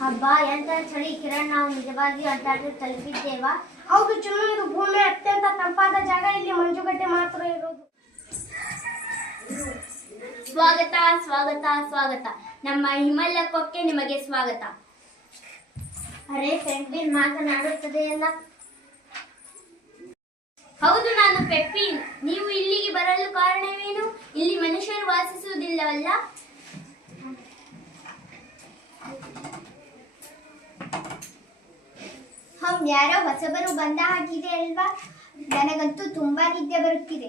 ಹಬ್ಬಾ ಎಂತ ಚಳಿ ಕಿರಣ್, ನಾವು ನಿಜವಾಗಿ ಅಂಟಾರ್ಟಿಕ್ ತಲುಪಿದ್ದೇವಾ? ಹೌದು ಚಿನ್ನು, ಇದು ಭೂಮಿಯ ಅತ್ಯಂತ ತಂಪಾದ ಜಾಗ. ಇಲ್ಲಿ ಮಂಜುಗಡ್ಡೆ ಮಾತ್ರ ಇರೋದು. ಸ್ವಾಗತ ಸ್ವಾಗತ ಸ್ವಾಗತ. ನಮ್ಮ ಹಿಮಾಲಯಕ್ಕೆ ನಿಮಗೆ ಸ್ವಾಗತ. ಅರೆ, ಪೆಂಗ್ವಿನ್ ಮಾತನಾಡುತ್ತದೆಯಲ್ಲ. ಹೌದು, ನಾನು ಪೆಪ್ಪಿನ್. ನೀವು ಇಲ್ಲಿಗೆ ಬರಲು ಕಾರಣವೇನು? ಇಲ್ಲಿ ಮನುಷ್ಯರು ವಾಸಿಸುವುದಿಲ್ಲವಲ್ಲ? ಯಾರೋ ಹೊಸಬರು ಬಂದ ಹಾಗಿದೆ ಅಲ್ವಾ? ನನಗಂತೂ ತುಂಬಾ ನಿದ್ದೆ ಬರುತ್ತಿದೆ.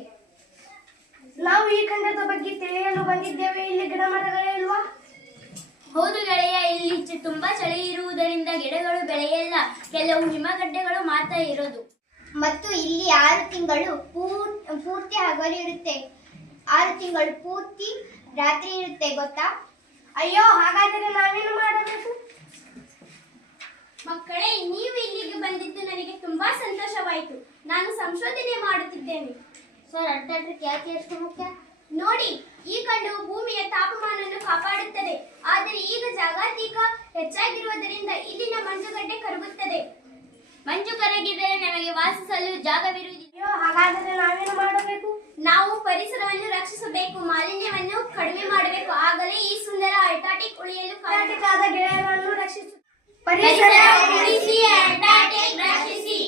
ನಾವು ಈ ಖಂಡದ ಬಗ್ಗೆ ತಿಳಿಯಲು ಬಂದಿದ್ದೇವೆ. ಇಲ್ಲಿ ಗಿಡ ಮರಗಳೇ ಇಲ್ವಾ? ಹೌದು ಗೆಳೆಯ, ಇಲ್ಲಿ ತುಂಬಾ ಚಳಿ ಇರುವುದರಿಂದ ಗಿಡಗಳು ಬೆಳೆಯಲ್ಲ. ಕೆಲವು ಹಿಮಗಡ್ಡೆಗಳು ಮಾತ್ರ ಇರೋದು. ಮತ್ತು ಇಲ್ಲಿ 6 ತಿಂಗಳು ಪೂರ್ತಿ ಹಗಲು ಇರುತ್ತೆ, 6 ತಿಂಗಳು ಪೂರ್ತಿ ರಾತ್ರಿ ಇರುತ್ತೆ, ಗೊತ್ತಾ? ಅಯ್ಯೋ, ಹಾಗಾದರೆ ನಾವೇನು ಮಾಡಬೇಕು? ಮಕ್ಕಳೇ, ನೀವು ಇಲ್ಲಿಗೆ ಬಂದಿದ್ದು ನನಗೆ ತುಂಬಾ ಸಂತೋಷವಾಯಿತು. ನಾನು ಸಂಶೋಧನೆ ಮಾಡುತ್ತಿದ್ದೇನೆ. ಸರ್, ಅಂಟಾರ್ಟಿಕ್ ಯಾಕೆ ಎಷ್ಟು ಮುಖ್ಯ? ನೋಡಿ, ಈ ಖಂಡವು ಭೂಮಿಯ ತಾಪಮಾನವನ್ನು ಕಾಪಾಡುತ್ತದೆ. ಆದರೆ ಈಗ ಜಾಗತಿಕ ಹೆಚ್ಚಾಗಿರುವುದರಿಂದ ಇಲ್ಲಿನ ಮಂಜುಗಡ್ಡೆ ಕರಗುತ್ತದೆ. ಮಂಜು ಕರಗಿದರೆ ನಮಗೆ ವಾಸಿಸಲು ಜಾಗವಿರುವುದಿಲ್ಲ. ಅಯ್ಯೋ, ಹಾಗಾದರೆ ನಾವೇನು ಮಾಡಬೇಕು? ನಾವು ಪರಿಸರವನ್ನು ರಕ್ಷಿಸಬೇಕು, ಮಾಲಿನ್ಯವನ್ನು ಕಡಿಮೆ ಮಾಡಬೇಕು. ಆಗಲೇ ಈ ಸುಂದರ ಅಂಟಾರ್ಟಿಕ್ ಉಳಿಯಲು ಅಂಟಾರ್ಟಿಕ್ ಆದ ಗೆಳೆಯರನ್ನು ರಕ್ಷಿಸು. ಪರಿಸರ ಉಳಿಸಿ, ಅಂಟಾರ್ಟಿಕ್ ರಕ್ಷಿಸಿ.